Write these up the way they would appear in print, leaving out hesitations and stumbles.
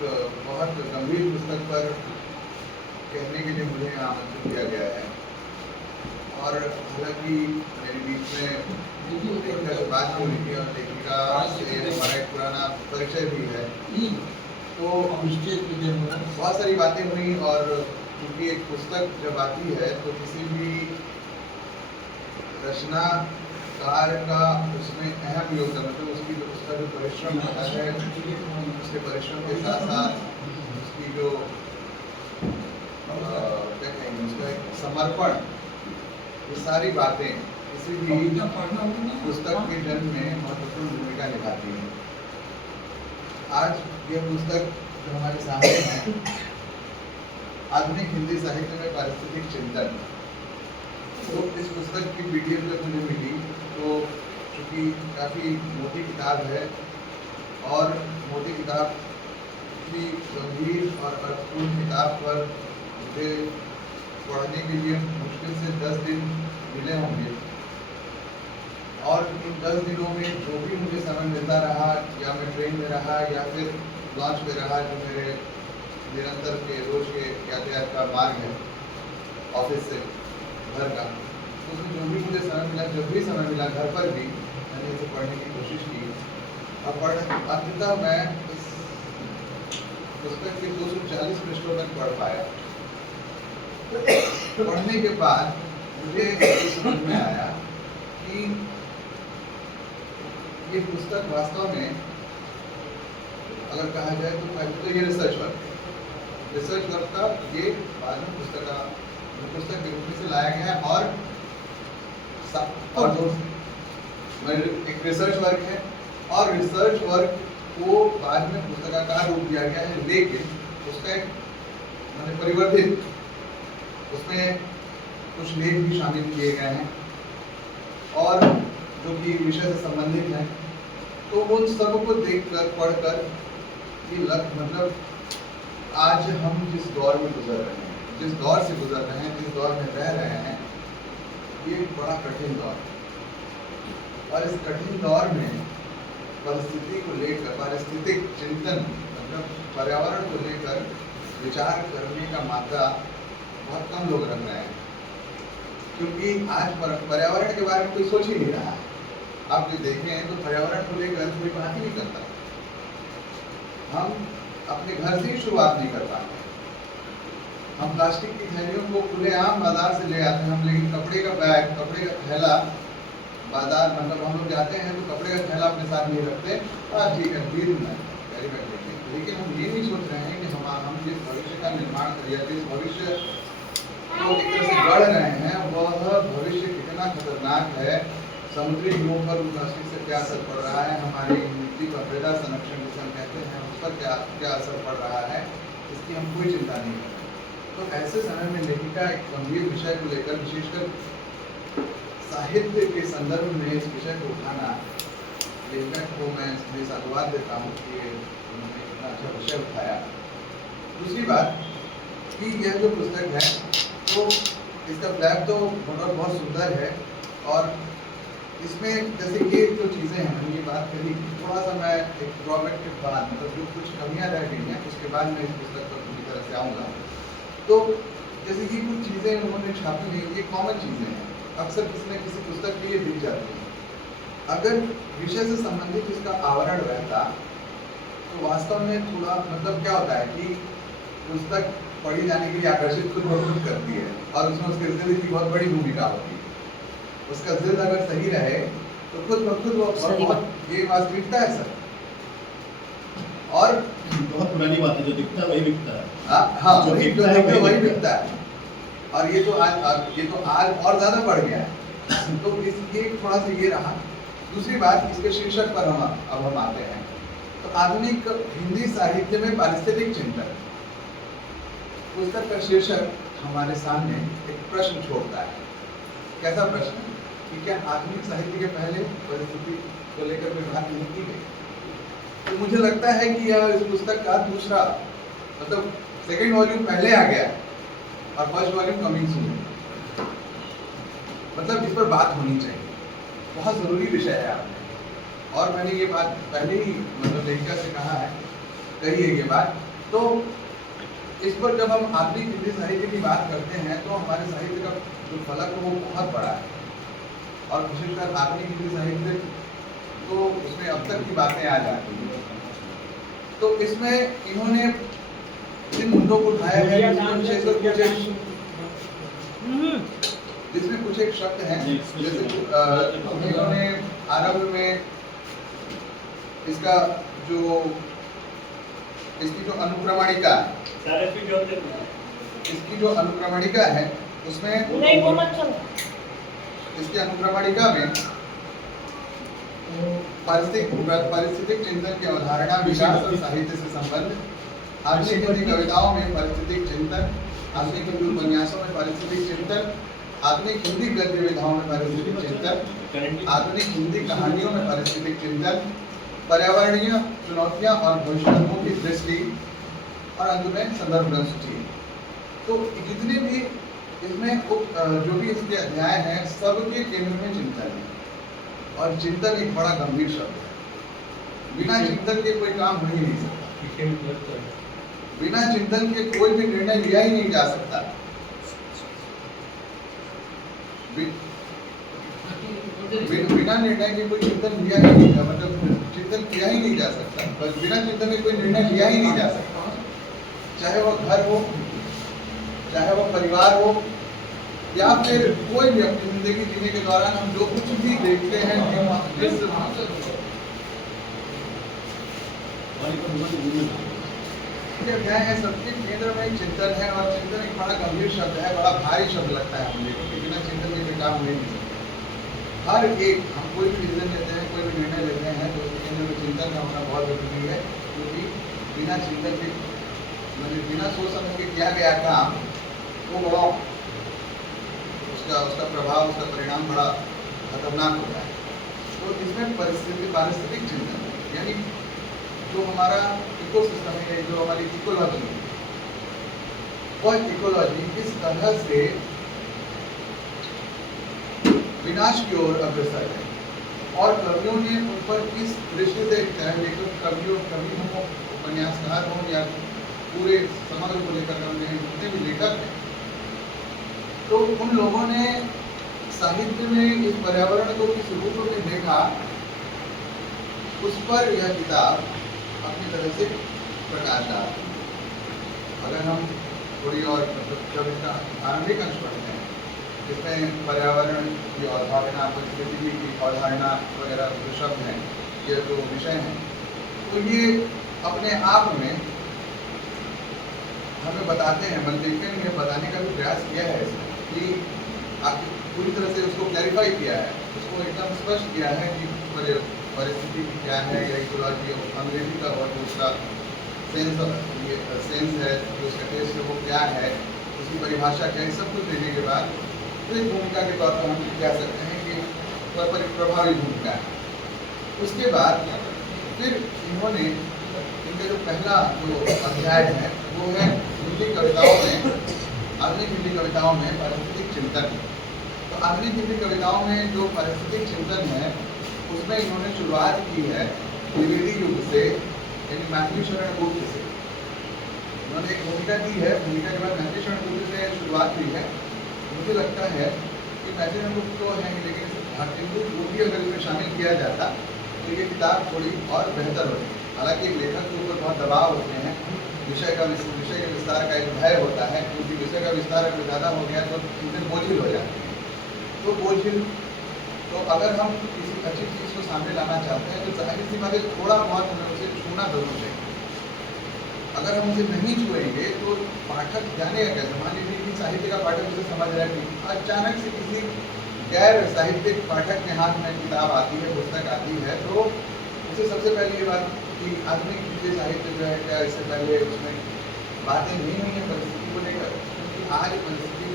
बहुत गंभीर पुस्तक पर कहने के लिए मुझे यहाँ आमंत्रित किया गया है। और हालांकि मेरे बीच में लेखिका से बात हो रही थी और लेखिका से हमारा एक पुराना परिचय भी है, तो बहुत सारी बातें हुई। और क्योंकि एक पुस्तक जब आती है तो किसी भी रचनाकार का उसमें अहम योगदान, मतलब उसका जो परिश्रम होता है, उसके परिश्रम के साथ साथ उसकी जो क्या कहेंगे, उसका एक समर्पण, ये सारी बातें किसी भी पुस्तक के जन्म में महत्वपूर्ण भूमिका निभाती हैं। आज यह पुस्तक जो हमारे सामने है, आधुनिक हिंदी साहित्य में पारिस्थितिक चिंतन, तो इस पुस्तक की पीडीएफ जब मुझे मिली तो चूँकि काफ़ी मोटी किताब है और मोटी किताब की गंभीर और अर्थपूर्ण किताब पर मुझे पढ़ने के लिए मुश्किल से 10 दिन मिले होंगे। और इन 10 दिनों में जो भी मुझे समय मिलता रहा, या मैं ट्रेन में रहा या फिर लॉन्च में रहा, जो मेरे निरंतर के रोज के यातायात का मार्ग है ऑफिस से घर का, तो उसमें जो भी मुझे समय मिला, जब भी समय मिला घर पर भी मैंने इसे पढ़ने की कोशिश की। और अंततः मैं इस पुस्तक के 240 पृष्ठों तक पढ़ पाया। पढ़ने के बाद मुझे समझ में आया कि ये पुस्तक वास्तव में अगर कहा जाए तो पहले तो ये रिसर्च वर्क का ये बाद में पुस्तक के रूप में से लाया गया है। और एक रिसर्च वर्क है और रिसर्च वर्क को बाद में पुस्तकाकार रूप दिया गया है, लेकिन उसका एक मैंने परिवर्तित, उसमें कुछ लेख भी शामिल किए गए हैं और जो कि विषय से संबंधित हैं। तो उन सब को देखकर, पढ़कर ये मतलब आज हम जिस दौर में गुजर रहे हैं, जिस दौर से गुजर रहे हैं, जिस दौर में रह रहे हैं, ये एक बड़ा कठिन दौर है। और इस कठिन दौर में परिस्थिति को लेकर, पारिस्थितिक चिंतन मतलब पर्यावरण को लेकर विचार करने का मात्रा बहुत कम लोग रख रहे हैं, क्योंकि आज पर्यावरण के बारे में कोई सोच ही नहीं रहा है। आप जो देखें तो पर्यावरण को लेकर कोई बात ही नहीं करता। हम अपने घर से ही शुरुआत नहीं कर पाते। हम प्लास्टिक की थैलियों को खुलेआम बाजार से ले आते हैं हम, लेकिन कपड़े का बैग, कपड़े का थैला बाजार, मतलब हम लोग जाते हैं तो कपड़े का थैला अपने साथ नहीं रखते। ठीक है, कैरी बैग लेते हैं, लेकिन हम ये नहीं सोच रहे हैं कि हम जिस भविष्य का निर्माण कर, या जिस भविष्य को एक तरह से गढ़ रहे हैं, वह भविष्य कितना खतरनाक है। समुद्री जीवों पर प्लास्टिक से क्या असर पड़ रहा है, हमारी मिट्टी पर मृदा संरक्षण जिसे हम कहते हैं, उस पर क्या असर पड़ रहा है, इसकी हम कोई चिंता नहीं करते। तो ऐसे समय में लेखिका एक गंभीर विषय को लेकर, विशेषकर साहित्य के संदर्भ में इस विषय को उठाना, लेखिका को मैं इसमें साधुवाद देता हूँ कि उन्होंने इतना अच्छा विषय उठाया। दूसरी बात कि यह जो पुस्तक है तो इसका फ्लैप तो बहुत सुंदर है, और इसमें जैसे ये जो चीज़ें हैं, मैंने ये बात कही, थोड़ा सा मैं एक ड्रॉबैक के बाद, मतलब जो कुछ कमियां रह गई हैं उसके बाद मैं इस पुस्तक पर पूरी तरह से आऊँगा। तो जैसे ये कुछ चीज़ें उन्होंने छापी नहीं, ये कॉमन चीज़ें हैं, अक्सर किसी न किसी पुस्तक में ये दिख जाती है। अगर विषय से संबंधित इसका आवरण रहता तो वास्तव में थोड़ा मतलब क्या होता है कि पुस्तक पढ़ी जाने के लिए आकर्षित खुद करती है, और उसमें उसके जिद की बहुत बड़ी भूमिका होती है। उसका जिद अगर सही रहे तो खुद ब खुद वो ये वास्तविकता है सर। और बहुत पुरानी बात है, जो दिखता है वही बिकता है। हाँ, वही बिकता है। और ये तो आज और ज़्यादा बढ़ गया है। तो ये थोड़ा सा ये रहा। दूसरी बात, इसके शीर्षक पर हम आते हैं। तो आधुनिक हिंदी साहित्य में पारिस्थितिक चिंतन, पुस्तक का शीर्षक हमारे सामने एक प्रश्न छोड़ता है। कैसा प्रश्न कि क्या आधुनिक साहित्य के पहले परिस्थिति को लेकर कोई बात नहीं की गई? तो मुझे लगता है कि यह इस पुस्तक का दूसरा, मतलब सेकेंड वॉल्यूम पहले आ गया और फर्स्ट वॉल्यूम कमिंग सून, मतलब इस पर बात होनी चाहिए। बहुत ज़रूरी विषय है आपने, और मैंने ये बात पहले ही मतलब लेखिका से कही है ये बात तो इस पर जब हम आधुनिक हिंदी साहित्य की बात करते हैं तो हमारे साहित्य का जो फलक है वो बहुत बड़ा है, और विशेषकर आधुनिक हिंदी साहित्य तो उसमें अब तक की बातें आ जाती हैं। तो इसमें इन्होंने जिन मुद्दों को उठाया है जिसमें कुछ एक शब्द हैं, जैसे इन्होंने आरंभ में इसका इसकी जो अनुक्रमणिका है उसमें इसकी अनुक्रमणिका में पारिस्थितिक चिंतन की अवधारणा, विकास और साहित्य से संबंध, आधुनिक हिंदी कविताओं में पारिस्थितिक चिंतन, आधुनिक हिंदी उपन्यासों में पारिस्थितिक चिंतन, आधुनिक हिंदी गद्य विधाओं में पारिस्थितिक चिंतन, आधुनिक हिंदी कहानियों में पारिस्थितिक चिंतन, पर्यावरणीय चुनौतियां और भविष्योन्मुखी दृष्टि, और अंत में संदर्भ ग्रंथ सूची। तो जितने भी इसमें जो भी इसके अध्याय हैं सबके केंद्र में चिंतन है, और चिंतन एक बड़ा गंभीर शब्द है। बिना चिंतन के कोई काम हो ही नहीं सकता, बिना चिंतन के कोई भी निर्णय लिया ही नहीं जा सकता। बिना निर्णय के कोई चिंतन लिया ही नहीं जा, मतलब चिंतन किया ही नहीं जा सकता, बस बिना चिंतन के कोई निर्णय लिया ही नहीं जा सकता। चाहे वो घर हो, चाहे वो परिवार हो, या फिर कोई भी अपनी जिंदगी जीने के दौरान हम जो कुछ भी देखते हैं, अध्याय है सबके केंद्र में चिंतन है, और चिंतन एक बड़ा गंभीर शब्द है, बड़ा भारी शब्द लगता है मुझे, क्योंकि बिना चिंतन के काम हो नहीं सकता। हर एक हम कोई भी डिसीजन लेते हैं, कोई भी निर्णय लेते हैं, तो उसके केंद्र में चिंतन का होना बहुत जरूरी है, क्योंकि बिना चिंतन के मतलब बिना सोच समझ के किया गया काम वो बड़ा उसका प्रभाव, उसका परिणाम बड़ा खतरनाक होता है। तो इसमें पारिस्थितिक चिंतन यानी जो हमारा इकोसिस्टम है, जो हमारी इकोलॉजी है, वह इकोलॉजी किस तरह से विनाश की ओर अग्रसर है, और कवियों ने उन पर किस दृष्टि से, चाहे लेखक कवि हो, उपन्यासकार हो, या पूरे समग्र को लेकर जितने भी लेखक हैं, तो उन लोगों ने साहित्य में इस पर्यावरण को किस रूप में देखा, उस पर यह किताब अपनी तरह से प्रकाश डालती है। अगर हम थोड़ी और जब इसका आरंभिक अंश पढ़ते हैं, जिसमें पर्यावरण की अवधारणा, परिस्थिति की अवधारणा वगैरह जो शब्द हैं, ये जो विषय हैं, तो ये अपने आप में हमें बताते हैं, लेखन ने बताने का भी प्रयास किया है कि पूरी तरह से उसको क्लैरिफाई किया है, उसको एकदम स्पष्ट किया है कि परिस्थिति क्या है, या इकोलॉजी अंग्रेजी का वर्ड, उसका सेंस है, उसका टेस्ट है, वो क्या है, उसकी परिभाषा क्या है, सब कुछ देने के बाद तो एक भूमिका के तौर पर हम कह सकते हैं कि प्रभावी भूमिका है। उसके बाद फिर इन्होंने इनका जो पहला जो अध्याय है वो है हिंदी कविताओं में, आधुनिक हिंदी कविताओं में पारिस्थितिक चिंतन। तो आधुनिक हिंदी कविताओं में जो पारिस्थितिक चिंतन है उसमें इन्होंने शुरुआत की है द्विवेदी युग से, यानी मैथिली शरण गुप्त से। उन्होंने एक भूमिका दी है, भूमिका के बाद मैथिली शरण गुप्त से शुरुआत हुई है। मुझे लगता है कि मैथिली शरण गुप्त तो है, लेकिन भारतेंदु को भी अगर इसमें शामिल किया जाता तो ये किताब थोड़ी और बेहतर होती। हालांकि एक लेखक के ऊपर बहुत दबाव होते हैं, विषय के विस्तार का एक भय होता है, क्योंकि विषय का विस्तार अगर ज़्यादा हो गया तो चीज़ें बोझिल हो जाती हैं। तो बोझिल, तो अगर हम किसी अच्छी चीज़ को सामने लाना चाहते हैं तो जाहिर सी बात है थोड़ा बहुत हमें उसे छूना जरूर चाहिए। अगर हम उसे नहीं छुएंगे तो पाठक जानेगा कैसे? मान लीजिए कि साहित्य का पाठक उसे समझ रहा है कि अचानक से किसी गैर साहित्यिक पाठक के हाथ में किताब आती है, पुस्तक आती है, तो उसे सबसे पहले ये बात कि आधुनिक हिंदी साहित्य जो है क्या इससे पहले उसमें बातें नहीं हुई हैं परिस्थिति को लेकर, क्योंकि आज परिस्थिति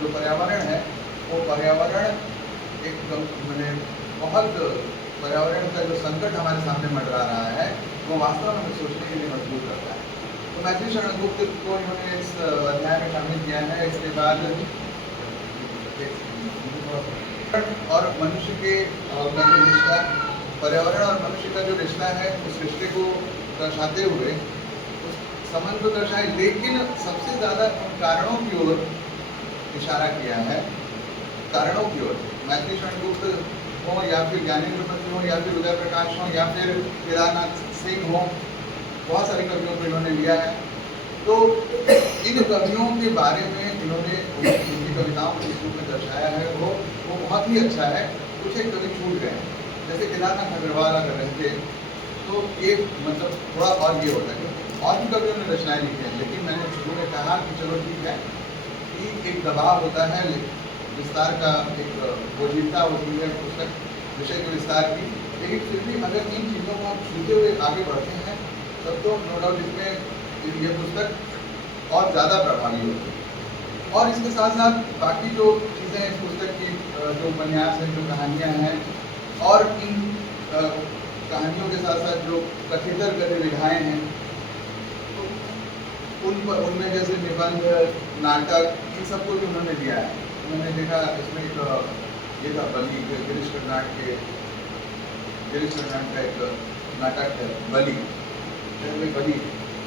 जो पर्यावरण है वो पर्यावरण एक मैंने बहुत पर्यावरण का जो संकट हमारे सामने मंडरा रहा है वो वास्तव में हमें सोचने के लिए मजबूर करता है। तो मैथिली शरण गुप्त को इन्होंने इस अध्याय में शामिल किया है। इसके बाद और मनुष्य के रिश्ता, पर्यावरण और मनुष्य का जो रिश्ता है, उस रिश्ते को दर्शाते हुए संबंध को दर्शाए, लेकिन सबसे ज्यादा उन कारणों की ओर इशारा किया है, कारणों की ओर। मैथिली शरण गुप्त हो या फिर ज्ञानेंद्र पति हो या फिर उदय प्रकाश हो या फिर केदारनाथ सिंह हो, बहुत सारे कवियों को इन्होंने लिया है। तो इन कवियों के बारे में इन्होंने उनकी कविताओं के रूप में दर्शाया है, वो बहुत ही अच्छा है। कुछ एक कवि छूट गए हैं, जैसे केदारनाथ अग्रवाल अगर रहते तो ये मतलब थोड़ा और ये होता है। और भी कवियों ने रचनाएं लिखी हैं, लेकिन मैंने शुरू में कहा कि चलो ठीक है कि एक दबाव होता है विस्तार का, एक बोझिलता होती है पुस्तक विषय के विस्तार की, लेकिन फिर भी अगर इन चीज़ों को हम छूते हुए आगे बढ़ते हैं तब तो नो डाउट इसमें ये पुस्तक और ज़्यादा प्रभावी होती है। और इसके साथ साथ बाकी जो चीज़ें इस पुस्तक की, जो उपन्यास हैं, जो कहानियाँ हैं, और इन कहानियों के साथ साथ जो कथेतर गतिविधाएँ हैं, तो उनमें जैसे निबंध, नाटक, इन सबको भी उन्होंने दिया है। उन्होंने देखा इसमें एक ये था बलि, गिरीश कर्नाड का एक नाटक है बलि,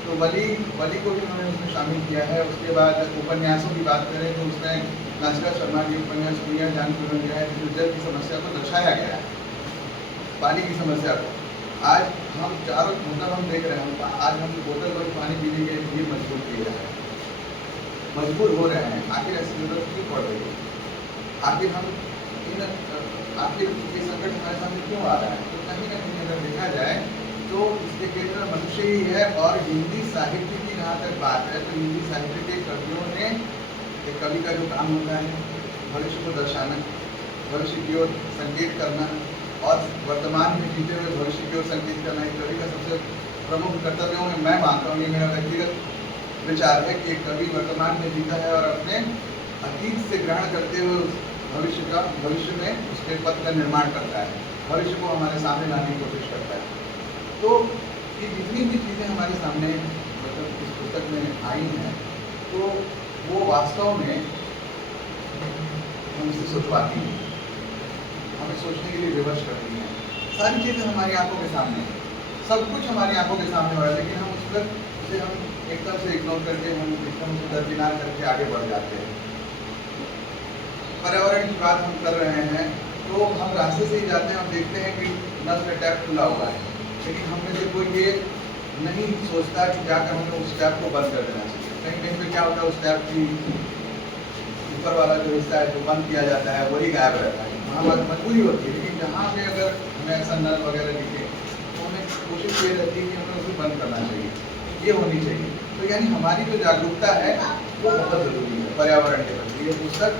तो बलि को भी उन्होंने उसमें शामिल किया है। उसके बाद उपन्यासों की बात करें तो उसमें नाचिका शर्मा की उपन्यास दुनिया जान को गया है, जिसमें जल की समस्या को दर्शाया गया है, पानी की समस्या को। आज हम चारों मतलब हम देख रहे हैं, आज हम बोतल भर पानी पीने के लिए मजबूर किए जा रहे हैं, मजबूर हो रहे हैं। आखिर ऐसी जरूरत क्यों पड़ रही है? आखिर हम आखिर ये संकट हमारे सामने क्यों आ रहा है? तो कहीं ना कहीं अगर देखा जाए तो इसके केंद्र मनुष्य ही है। और हिंदी साहित्य की जहाँ तक बात है तो हिंदी साहित्य के कवियों ने, एक कवि का जो काम होता है भविष्य को दर्शाना, भविष्य की ओर संकेत करना और वर्तमान में जीते हुए भविष्य की ओर संकेत करना, एक कवि का सबसे प्रमुख कर्तव्यों में मैं मानता हूँ, ये मेरा व्यक्तिगत विचार है कि एक कवि वर्तमान में जीता है और अपने अतीत से ग्रहण करते हुए भविष्य में उसके पथ का निर्माण करता है, भविष्य को हमारे सामने लाने की कोशिश करता है। तो ये जितनी भी चीज़ें हमारे सामने मतलब इस पुस्तक में आई हैं, तो वो वास्तव में हमसे सोचवाती हैं, हमें सोचने के लिए विवश करती हैं। सारी चीज़ें हमारी आंखों के सामने हैं, सब कुछ हमारी आंखों के सामने हो रहा है, लेकिन हम उस पर उसे हम एकदम से इग्नोर करके, हम एकदम से दरकिनार करके आगे बढ़ जाते हैं। पर्यावरण की बात हम कर रहे हैं तो हम रास्ते से ही जाते हैं, हम देखते हैं कि नल का टैप खुला हुआ है, लेकिन हम में से कोई ये नहीं सोचता कि जाकर हमें उस टैप को बंद कर देना चाहिए। कहीं कहीं पे क्या होता है, उस टैप की ऊपर वाला जो हिस्सा है जो बंद किया जाता है वही गायब रहता है, वहाँ बहुत मजबूरी होती है। लेकिन जहाँ पे अगर हमें ऐसा नल वगैरह दिखे तो हमें कोशिश ये रहती है कि हमें उसे बंद करना चाहिए, ये होनी चाहिए। तो यानी हमारी जो जागरूकता है वो बहुत ज़रूरी है पर्यावरण के प्रति। ये पुस्तक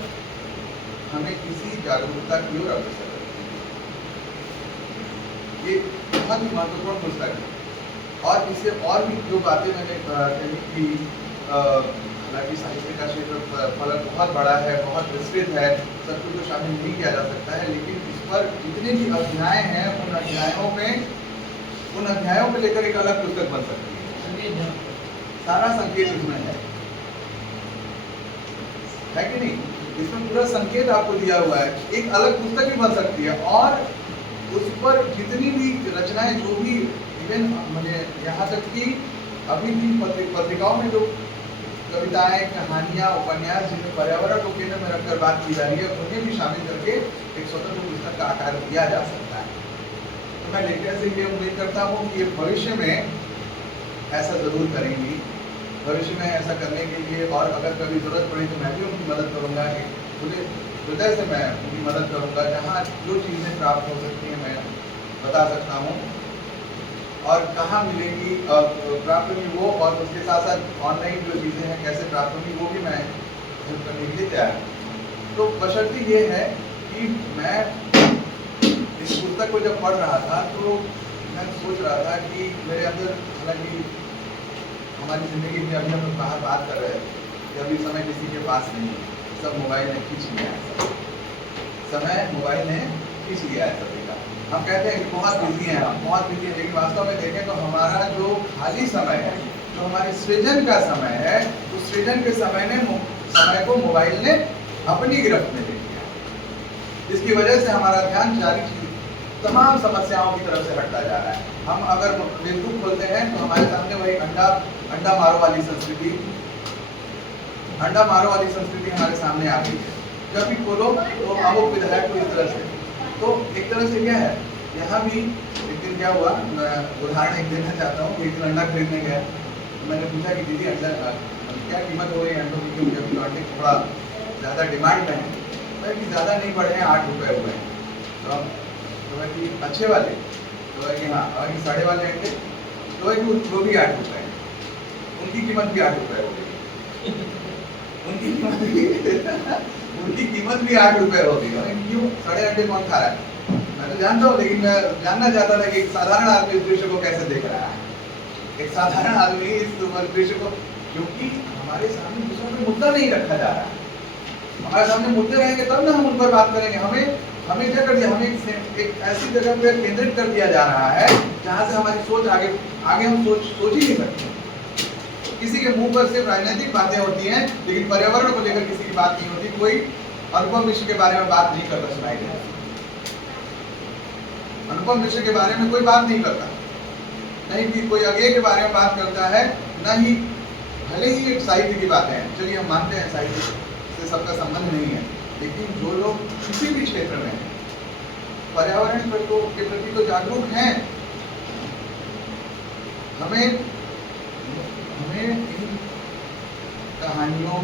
हमें किसी जागरूकता की ओर अग्रसर करती है। ये बहुत ही महत्वपूर्ण पुस्तक है। और इससे और भी जो बातें मैंने कही कि हालांकि साहित्य का क्षेत्र फलक बहुत बड़ा है, बहुत विस्तृत है, सब कुछ तो शामिल नहीं किया जा सकता है, लेकिन इस पर जितने भी अध्याय हैं उन अध्यायों में लेकर एक अलग पुस्तक बन सकती है। सारा संकेत इसमें है कि नहीं? इसमें पूरा संकेत आपको दिया हुआ है, एक अलग पुस्तक भी बन सकती है। और उस पर जितनी भी रचनाएं, जो भी इवन मैंने यहाँ तक कि अभी भी पत्रिकाओं में जो कविताएं, कहानियाँ, उपन्यास जिन्हें पर्यावरण को केंद्र में रखकर बात की जा रही है, उन्हें भी शामिल करके एक स्वतंत्र पुस्तक का आकार दिया जा सकता है। तो मैं लेखक से ये उम्मीद करता हूँ कि ये भविष्य में ऐसा जरूर करेंगी, भविष्य में ऐसा करने के लिए, और अगर कभी जरूरत पड़ी तो मैं भी उनकी मदद करूँगा, खुले हृदय से मैं उनकी मदद करूँगा। जहाँ जो चीज़ें प्राप्त हो सकती हैं मैं बता सकता हूँ, और कहाँ मिलेंगी प्राप्त होंगी वो, और उसके साथ साथ ऑनलाइन जो चीज़ें हैं कैसे प्राप्त होंगी वो भी मैं हेल्प करने के लिए तैयार हूँ। तो बशर्ते ये है कि मैं इस पुस्तक को जब पढ़ रहा था तो मैं सोच रहा था कि मेरे अंदर, हालांकि हमारी ज़िंदगी में अभी हम लोग बाहर बात कर रहे हैं कि अभी समय किसी के पास नहीं है, सब मोबाइल ने खींच लिया है, समय मोबाइल ने खींच लिया है सभी का। हम कहते हैं कि बहुत बिजी हैं, हम बहुत बिजी हैं, लेकिन वास्तव में देखें तो हमारा जो खाली समय है, जो हमारे सृजन का समय है, उस सृजन के समय को मोबाइल ने अपनी गिरफ्त में ले लिया। इसकी वजह से हमारा ध्यान सारी तमाम समस्याओं की तरफ से हटता जा रहा है। हम अगर फेसबुक खोलते हैं तो हमारे सामने वही अंडा अंडा मारो वाली संस्कृति हमारे सामने आ गई है। जब भी खोलो तो अमुक विधायक को इस तरह से, तो एक तरह से क्या है, यहाँ भी एक दिन क्या हुआ, मैं उदाहरण एक देना चाहता हूँ। एक दिन अंडा खरीदने गया, तो मैंने पूछा कि दीदी अंडा क्या कीमत हो रही है अंडों की, क्योंकि अभी तो अंडे थोड़ा ज़्यादा डिमांड में है। मैं कि ज़्यादा नहीं बढ़े हैं, 8 रुपये हुए हैं। तो मैं कि अच्छे वाले, तो है कि हाँ, और कि साढ़े वाले अंडे, तो है कि वो भी 8 रुपये हैं, उनकी कीमत भी 8 रुपये हो गई। उनकी कीमत भी 8 रुपये हो गई। क्यों? साढ़े अंडे कौन खा रहा है? मैं तो जानता हूँ, लेकिन मैं जानना चाहता था कि एक साधारण आदमी इस दृश्य को कैसे देख रहा है। एक साधारण आदमी इस दृश्य को, क्योंकि हमारे सामने दूसरा कोई मुद्दा नहीं रखा जा रहा है। हमारे सामने मुद्दे रहेंगे तब ना हम उन पर बात करेंगे। हमें क्या कर दिया, हमें एक ऐसी जगह पर केंद्रित कर दिया जा रहा है जहाँ से हमारी सोच आगे हम सोच ही नहीं सकते। किसी के मुंह पर सिर्फ राजनीतिक बातें होती हैं, लेकिन पर्यावरण को लेकर किसी की बात नहीं होती। कोई अनुपम मिश्र के बारे में बात नहीं करता सुनाई देता। अनुपम मिश्र के बारे में कोई बात नहीं करता, नहीं कि कोई अगले के बारे में बात करता है, न ही भले ही एक साहित्य की बातें हैं। चलिए हम मानते हैं साहित्य से सबका संबंध नहीं है, लेकिन जो लोग किसी भी क्षेत्र में हैं, पर्यावरण के प्रति तो जागरूक हैं। हमें इन कहानियों,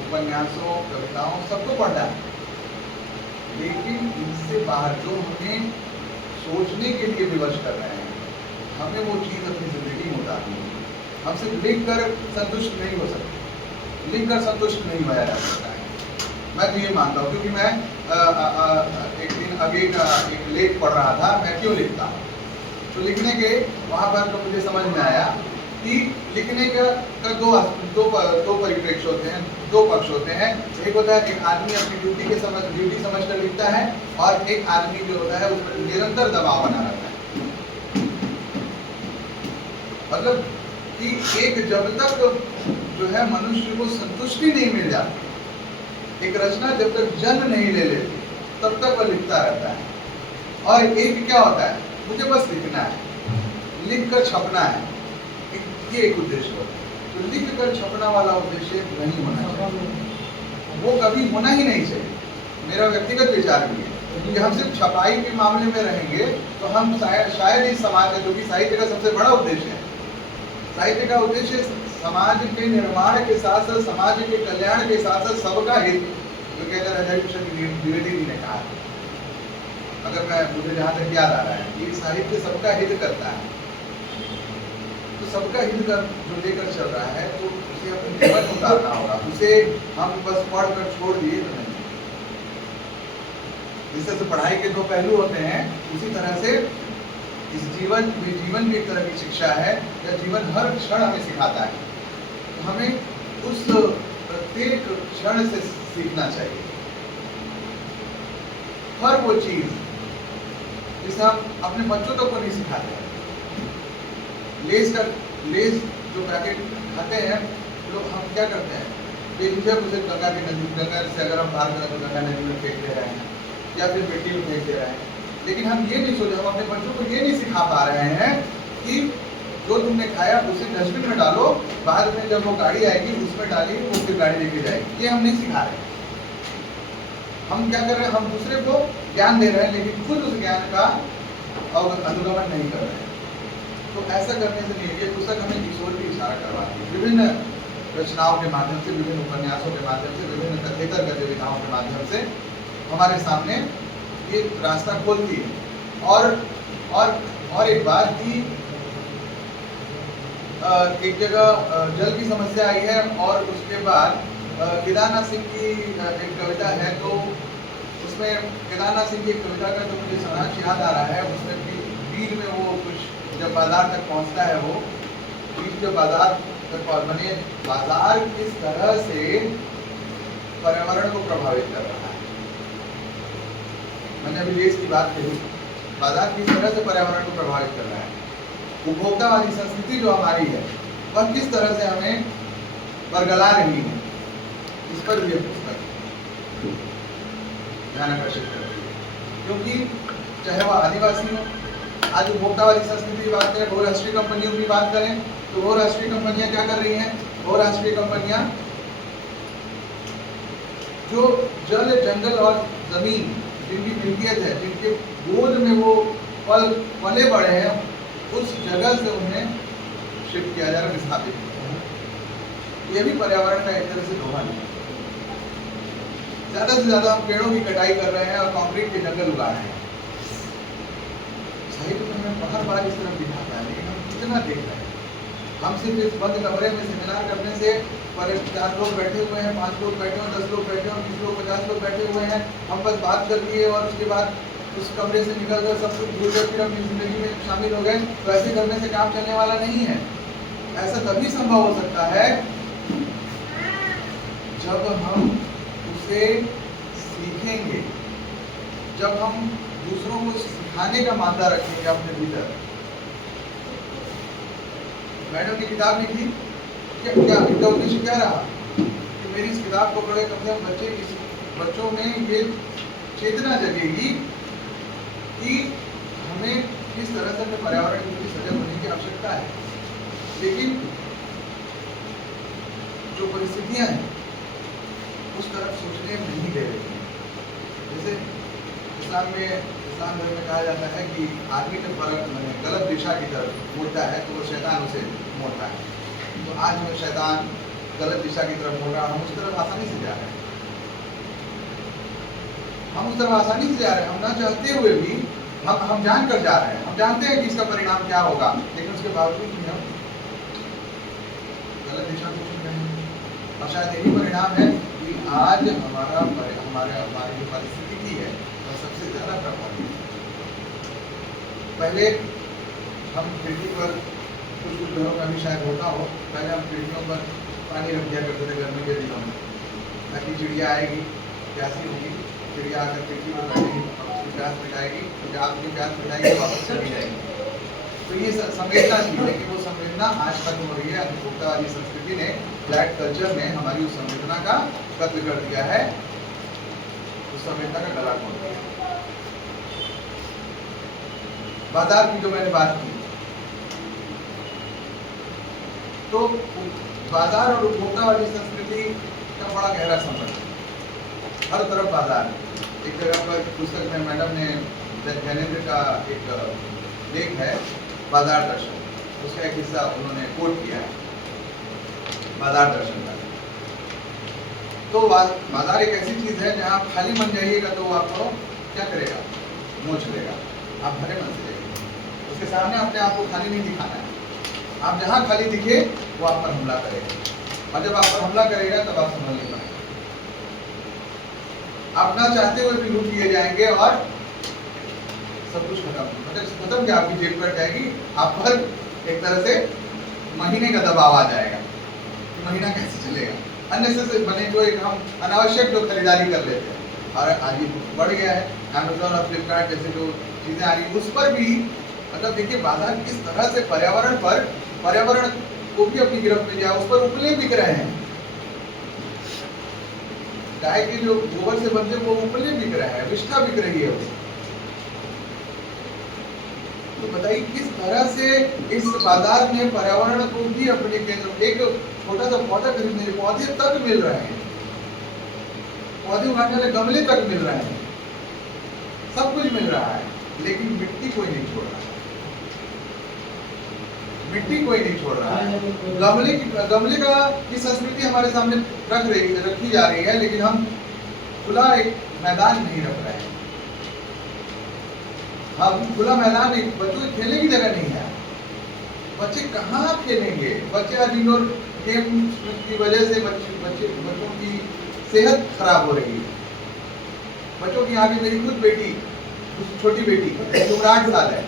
उपन्यासों, कविताओं सबको पढ़ना है, लेकिन इनसे बाहर जो हमें सोचने के लिए विवश कर रहे हैं, हमें वो चीज़ अपनी जिंदगी में उतारनी है। हम सिर्फ लिख कर संतुष्ट नहीं हो सकते, लिख कर संतुष्ट नहीं होया जा सकता है। मैं तो ये मानता हूँ, क्योंकि मैं एक दिन आगे का एक लेख पढ़ रहा था, मैं क्यों लिखता हूँ। तो लिखने के वहाँ पर तो मुझे समझ में आया कि लिखने का दो परिप्रेक्ष्य होते हैं, दो पक्ष होते हैं। एक होता है एक आदमी अपनी ड्यूटी समझकर लिखता है, और एक आदमी जो होता है उस पर निरंतर दबाव बना रहता है। मतलब कि जब तक जो है मनुष्य को संतुष्टि नहीं मिल जाती, एक रचना जब तक जन्म नहीं ले लेती, तब तक वह लिखता रहता है। और एक क्या होता है, मुझे बस लिखना है, लिख कर छपना है, ये एक उद्देश्य होता है। तो लिख कर छपना वाला उद्देश्य नहीं होना चाहिए, वो कभी होना ही नहीं चाहिए। मेरा व्यक्तिगत विचार भी है कि हम सिर्फ छपाई के मामले में रहेंगे तो हम शायद इस समाज का, जो कि साहित्य का सबसे बड़ा उद्देश्य है, साहित्य का उद्देश्य समाज के निर्माण के साथ साथ, समाज के कल्याण के साथ साथ सबका हित, जो कहते हैं राजा कृष्ण द्विवेदी जी ने कहा, अगर मुझे जहाँ तक याद आ रहा है कि साहित्य सबका हित करता है। तो सबका हित कर जो लेकर चल रहा है, तो उसे अपने जीवन में उतारना होगा। उसे हम बस पढ़ कर छोड़ दिए तो नहीं। जिस तरह से पढ़ाई के दो पहलू होते हैं, उसी तरह से इस जीवन भी एक तरह की शिक्षा है, या जीवन हर क्षण हमें सिखाता है। तो हमें उस प्रत्येक क्षण से सीखना चाहिए। हर वो चीज जिसे हम अपने बच्चों तक को नहीं सिखाते हैं। लेज जो पैकेट खाते हैं लोग, हम क्या करते हैं, बेझिझक उसे गंगा से अगर हम पार करें तो गंगा नदी में फेंक दे रहे हैं, या फिर मिट्टी में फेंक दे रहे हैं। लेकिन हम ये नहीं सोच, हम अपने बच्चों को ये नहीं सिखा पा रहे हैं कि जो तुमने खाया उसे डस्टबिन में डालो, बाद में जब वो गाड़ी आएगी उसमें डालिए, वो फिर गाड़ी लेके जाएगी। ये हम नहीं सिखा रहे। हम क्या कर रहे हैं, हम दूसरे को ज्ञान दे रहे हैं, लेकिन खुद उस ज्ञान का अनुगमन नहीं कर रहे हैं। तो ऐसा करने से नहीं, ये पुस्तक हमें इस ओर भी इशारा करवाती है। विभिन्न रचनाओं के माध्यम से, विभिन्न उपन्यासों के माध्यम से, विभिन्न कथेतर गतिविधियों के माध्यम से हमारे सामने ये रास्ता खोलती है। और एक बात कि एक जगह जल की समस्या आई है, और उसके बाद केदारनाथ सिंह की एक कविता है, तो उसमें केदारनाथ सिंह की एक कविता का जो मुझे सारांश याद आ रहा है, उसमें बीच में वो कुछ जब बाजार तक पहुंचता है, वो बीच जब बाजार तक बने, बाजार किस तरह से पर्यावरण को प्रभावित कर रहा है। मैंने अभी लेस की बात कही, बाजार किस तरह से पर्यावरण को प्रभावित कर रहा है। उपभोक्ता वाली संस्कृति जो हमारी है, वह किस तरह से हमें बरगला रही है, इस पर भी पुस्तक ध्यान आकर्षित करती है। क्योंकि चाहे वह आदिवासी हो, आज उपभोक्ता वाली संस्कृति की बात करें, बहुराष्ट्रीय कंपनियों की बात करें, तो बहुराष्ट्रीय कंपनियां क्या कर रही हैं? बहुराष्ट्रीय कंपनियां जो जल, जंगल और जमीन जिनकी मिल्कियत है, जिनके गोद में वो पले बड़े हैं, उस जगह से उन्हें शिफ्ट किया जा रहा है, विस्थापित किया जा रहा है। ये भी पर्यावरण का एक तरह से दोहन है। ज्यादा से ज्यादा हम पेड़ों की कटाई कर रहे हैं और कंक्रीट के जंगल उगा रहे हैं। साहित्य में हमें हर बार इस तरफ दिखाता है, लेकिन हम कितना देख रहे हैं? हम सिर्फ इस बंद कमरे में सेमिनार करने से पर 4 लोग बैठे हुए हैं, 5 लोग बैठे हैं, 10 लोग बैठे हैं, 20 लोग, 50 लोग बैठे हुए हैं, हम बस बात कर लिए और उसके बाद उस कमरे से निकल कर सब कुछ भूल गए, फिर अपनी जिंदगी में शामिल हो गए। तो ऐसे करने से काम चलने वाला नहीं है। ऐसा तभी संभव हो सकता है जब हम उसे सीखेंगे, जब हम दूसरों को सिखाने का मादा रखेंगे अपने भीतर। मैडम ने किताब लिखी, क्या इनका उद्देश्य क्या रहा कि मेरी इस किताब को पढ़े कम से कम बच्चों में ये चेतना जगेगी कि हमें किस तरह से अपने पर्यावरण के प्रति सजग होने की आवश्यकता है। लेकिन जो परिस्थितियां हैं उस तरफ सोचने नहीं दे रही हैं। जैसे इस्लाम धर्म में कहा जाता है कि आदमी जब गलत दिशा की तरफ मुड़ता है तो वो शैतान उसे मोड़ता है। तो आज में शैतान गलत दिशा की तरफ मुड़ रहा, हम उस तरफ आसानी से जा रहे हैं। हम उस तरफ आसानी से जा रहे हैं, हम ना चाहते हुए भी हम जान कर जा रहे हैं। हम जानते हैं कि इसका परिणाम क्या होगा, लेकिन उसके बावजूद भी हम गलत दिशा को चुन रहे हैं। और शायद यही परिणाम है कि आज हमारी जो परिस्थिति है वह सबसे ज्यादा प्रभावित है। पहले हम खिड़की पर, कुछ घरों में भी शायद होता हो, पहले हम खिड़कियों पर पानी रख दिया करते थे गर्मी के दिनों में, ताकि चिड़िया आएगी, प्यासी होगी, चिड़िया आकर खिड़की पर बैठेगी, उसकी प्यास मिटाएगी, तो आपकी प्यास मिटाएगी वापस चली जाएगी। तो ये संवेदना थी, लेकिन वो संवेदना आज खत्म हो रही है। उपभोक्तावादी संस्कृति ने, फ्लैट कल्चर ने हमारी उस संवेदना का कत्ल कर दिया है, उस संवेदना का गला घोट दिया। बाजार की जो मैंने बात की, तो बाजार और उपभोक्तावादी संस्कृति का बड़ा गहरा संबंध है। हर तरफ बाजार है। एक जगह पर पुस्तक में मैडम ने ज्ञानेंद्र का एक लेख है, बाजार दर्शन, उसका एक हिस्सा उन्होंने कोट किया है, बाजार दर्शन का। तो बाजार एक ऐसी चीज है जहाँ आप खाली मन जाइएगा तो वो आपको क्या करेगा? नोच लेगा। आप भरे मन से जाइए, उसके सामने अपने आप को खाली नहीं दिखाना है। आप जहाँ खाली दिखे वो आप पर हमला करेगा, और जब आप पर हमला करेगा तब आप संभल नहीं पाएंगे। आप ना चाहते हुए भी लूट लिए जाएंगे और सब कुछ खत्म क्या, आपकी जेब कट जाएगी, आप पर एक तरह से महीने का दबाव आ जाएगा कि महीना कैसे चलेगा। अननेसेसरी बने जो एक हम अनावश्यक जो खरीदारी कर लेते हैं, और आज ये बढ़ गया है। अमेज़न और फ्लिपकार्ट जैसे जो चीजें आ रही है उस पर भी, मतलब देखिए बाजार किस तरह से पर्यावरण को भी अपनी गिरफ्त में लिया, उस पर उपले बिक रहे हैं। गाय के जो गोबर से बनते वो उपले बिक रहे हैं, विष्ठा बिक रही है उससे। तो बताइए किस तरह से इस बाजार में पर्यावरण को भी अपने केंद्र, एक छोटा सा पौधा खरीदने, पौधे तक मिल रहे हैं, पौधे उगाने वाले गमले तक मिल रहे हैं, सब कुछ मिल रहा है, लेकिन मिट्टी कोई नहीं छोड़ रहा है। मिट्टी कोई नहीं छोड़ रहा है। गमले का की संस्कृति हमारे सामने रखी जा रही है, लेकिन हम खुला एक मैदान नहीं रख रहे हैं। हम खुला मैदान, बच्चों के खेलने की जगह नहीं है। बच्चे कहाँ खेलेंगे? बच्चे आज इंडोर गेम की वजह से बच्चों की सेहत खराब हो रही है। बच्चों की यहाँ की मेरी खुद बेटी, छोटी बेटी जो 8 साल है,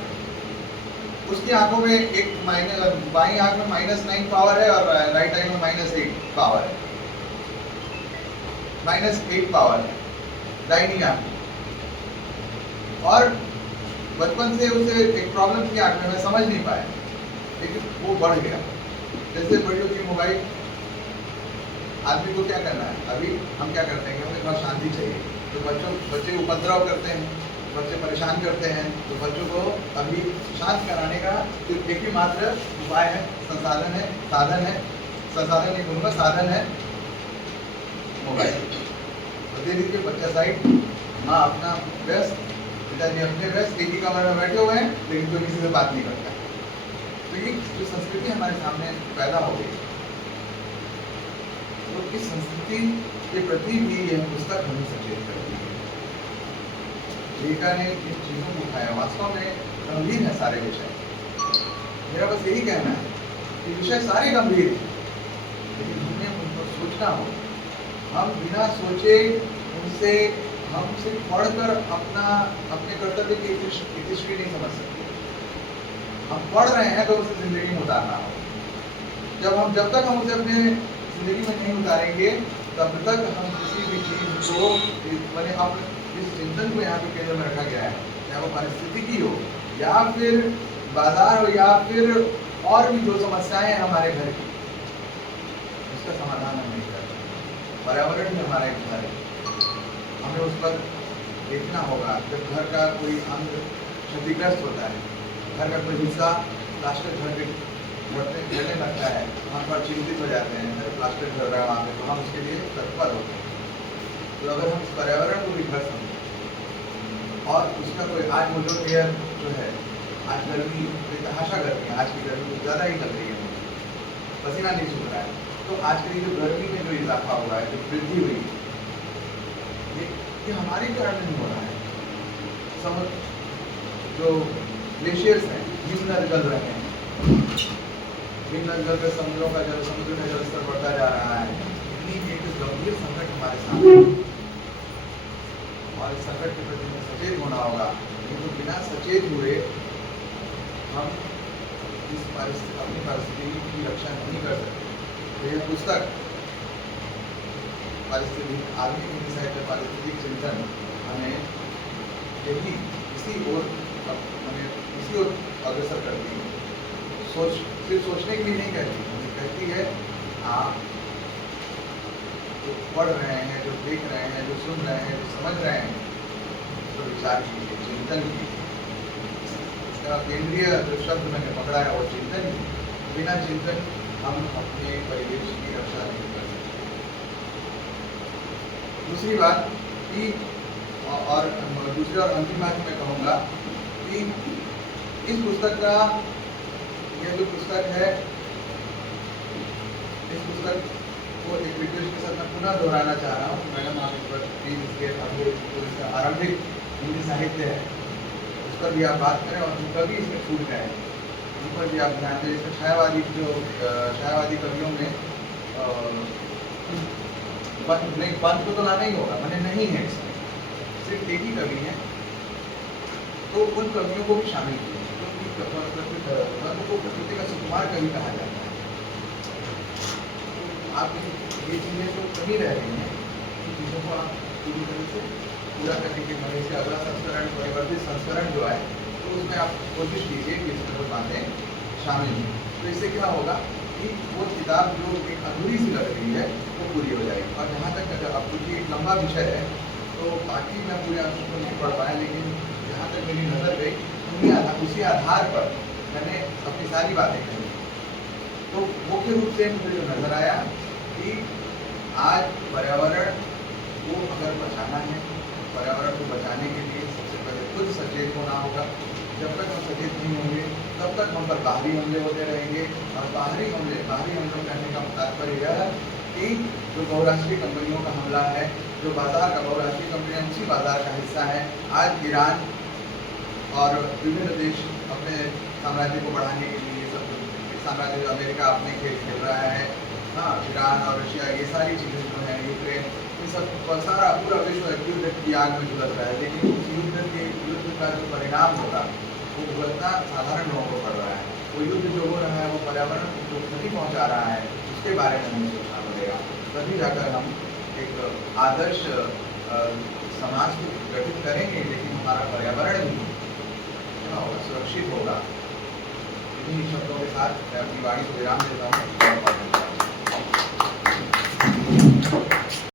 उसकी आंखों में एक बाई आंख में -9 पावर है और राइट आई में -8 पावर है, -8 पावर है दाहिनी आंख। और बचपन से उसे एक प्रॉब्लम थी आंख में, मैं समझ नहीं पाया, लेकिन वो बढ़ गया। जैसे बड़ी होती है मोबाइल, आदमी को क्या करना है? अभी हम क्या करते हैं कि हमें बहुत शांति चाहिए, तो बच्चे उपद्रव करते हैं, बच्चे परेशान करते हैं, तो बच्चों को अभी शांत कराने का सिर्फ एक ही मात्र उपाय है, साधन नहीं बोलूँगा, साधन है मोबाइल। तो दे दीजिए बच्चा साइड, माँ अपना व्यस्त, पिताजी अपने व्यस्त, एक ही कमरे में बैठे हुए हैं लेकिन कोई किसी से बात नहीं करता। तो ये जो संस्कृति हमारे सामने पैदा हो गई, तो इस संस्कृति के प्रति भी यह पुस्तक हमें सचेत करती है। लेखा ने इन चीज़ों को उठाया, वास्तव में गंभीर है सारे विषय। मेरा बस यही कहना है कि विषय सारे गंभीर हैं, लेकिन हमें उनको सोचना हो। हम बिना सोचे उनसे, हम सिर्फ पढ़कर अपने कर्तव्य की इतिश्री नहीं समझ सकते। हम पढ़ रहे हैं तो उसे जिंदगी में उतारना हो। जब तक हम उसे अपने जिंदगी में नहीं उतारेंगे, तब तक हम किसी भी चीज को मैंने अब इस चिंतन को यहाँ पे केंद्र में रखा गया है, चाहे वो पारिस्थितिकी हो या फिर बाजार हो या फिर और भी जो समस्याएं हैं हमारे घर की, उसका समाधान हम नहीं करते। पर्यावरण भी हमारा एक घर है, हमें उस पर देखना होगा। जब घर का कोई अंग क्षतिग्रस्त होता है, घर का कोई हिस्सा प्लास्टर घर के घटने लगता है, हम पर चिंतित हो जाते हैं, अगर प्लास्टर घर रहा है वहाँ पे, तो हम उसके लिए तत्पर होते हैं। तो अगर हम इस पर्यावरण को भी घर समझें और उसका कोई, आज ओजोन लेयर जो है, आज गर्मी बेतहाशा गर्मी है, आज की गर्मी ज़्यादा ही लग रही है, पसीना नहीं सूख रहा है, तो आज के लिए जो गर्मी में जो इजाफा हुआ है, जो वृद्धि हुई, ये हमारे कारण नहीं हो रहा है। समुद्र जो ग्लेशियर्स हैं, हिमनद गल रहे हैं, हिमनद गल कर समुद्रों का जल, समुद्र का जल स्तर बढ़ता जा रहा है। इतनी एक गंभीर संकट हमारे सामने, और इस संकट के प्रति हमें सचेत होना होगा, क्योंकि बिना सचेत हुए हम इस अपनी परिस्थिति की रक्षा नहीं कर सकते। तो यह पुस्तक पारिस्थितिक आधुनिक हिंदी साहित्य पारिस्थितिक चिंतन हमें यही इसी ओर अग्रसर करती है। सिर्फ सोचने के लिए नहीं कहती, हमें कहती है आप जो पढ़ रहे हैं, जो देख रहे हैं, जो सुन रहे हैं, जो समझ रहे हैं, तो विचार कीजिए, चिंतन कीजिए। इसका केंद्रीय जो शब्द मैंने पकड़ा है वो चिंतन ही। बिना चिंतन हम अपने परिवेश की रक्षा नहीं कर सकते। दूसरी बात कि दूसरी और अंतिम बात मैं कहूँगा कि इस पुस्तक का, यह जो पुस्तक है, इस पुस्तक को एक रिक्वेस्ट के साथ मैं पुनः दोहराना चाह रहा हूँ। मैडम आप इस पर प्लीज इसके आरंभिक हिंदी साहित्य है, उस पर भी आप बात करें, और जो कवि इसमें छूट गए हैं उन पर भी आप ध्यान दें। इसमें छायावादी कवियों में पंथ को तो लाना ही होगा, मैंने नहीं है, इसमें सिर्फ एक ही कवि है, तो उन कवियों को भी शामिल किया, क्योंकि को प्रकृति का सुकुमार कवि कहा जाता है। आप ये चीज़ें जो कमी रह रही हैं, इन चीज़ों को आप पूरी तरह से पूरा करने के लिए से अगला संस्करण, परिवर्तित संस्करण जो है, तो उसमें आप कोशिश कीजिए कि इसमें कुछ बातें शामिल हों। तो इससे क्या होगा कि वो किताब जो एक अधूरी सी लग रही है वो पूरी हो जाएगी। और जहाँ तक अब क्योंकि एक लंबा विषय है, तो बाकी मैं पूरे अंश को नहीं पढ़ पाया, लेकिन जहाँ तक मेरी नज़र गई उसी आधार पर मैंने अपनी सारी बातें कही। तो मुख्य रूप से मुझे जो नज़र आया कि आज पर्यावरण को अगर बचाना है, पर्यावरण को बचाने के लिए सबसे पहले खुद सचेत होना होगा। जब तक हम सचेत नहीं होंगे तब तक हम पर बाहरी हमले होते रहेंगे। और बाहरी हमलों करने का तात्पर्य यह है कि जो बहुराष्ट्रीय कंपनियों का हमला है, जो बाजार का, बहुराष्ट्रीय कंपनियां उसी बाजार का हिस्सा है। आज ईरान और विभिन्न देश अपने साम्राज्य को बढ़ाने के लिए, सब साम्राज्य जो अमेरिका अपने खेल रहा है, हाँ, ईरान और रशिया, ये सारी चीज़ें जो हैं, यूक्रेन, ये सब सारा पूरा विश्व युद्ध की आग में झुलस रहा है। लेकिन उस युद्ध का जो परिणाम होगा वो भुगतना साधारण लोगों को पड़ रहा है। वो युद्ध जो हो रहा है वो पर्यावरण को जो क्षति पहुँचा रहा है उसके बारे में हमें सोचना पड़ेगा। तभी जाकर हम एक आदर्श समाज को गठित करेंगे, लेकिन हमारा पर्यावरण भी सुरक्षित होगा। इन्हीं शब्दों के साथ मैं अपनी वाणी को विराम देता हूँ।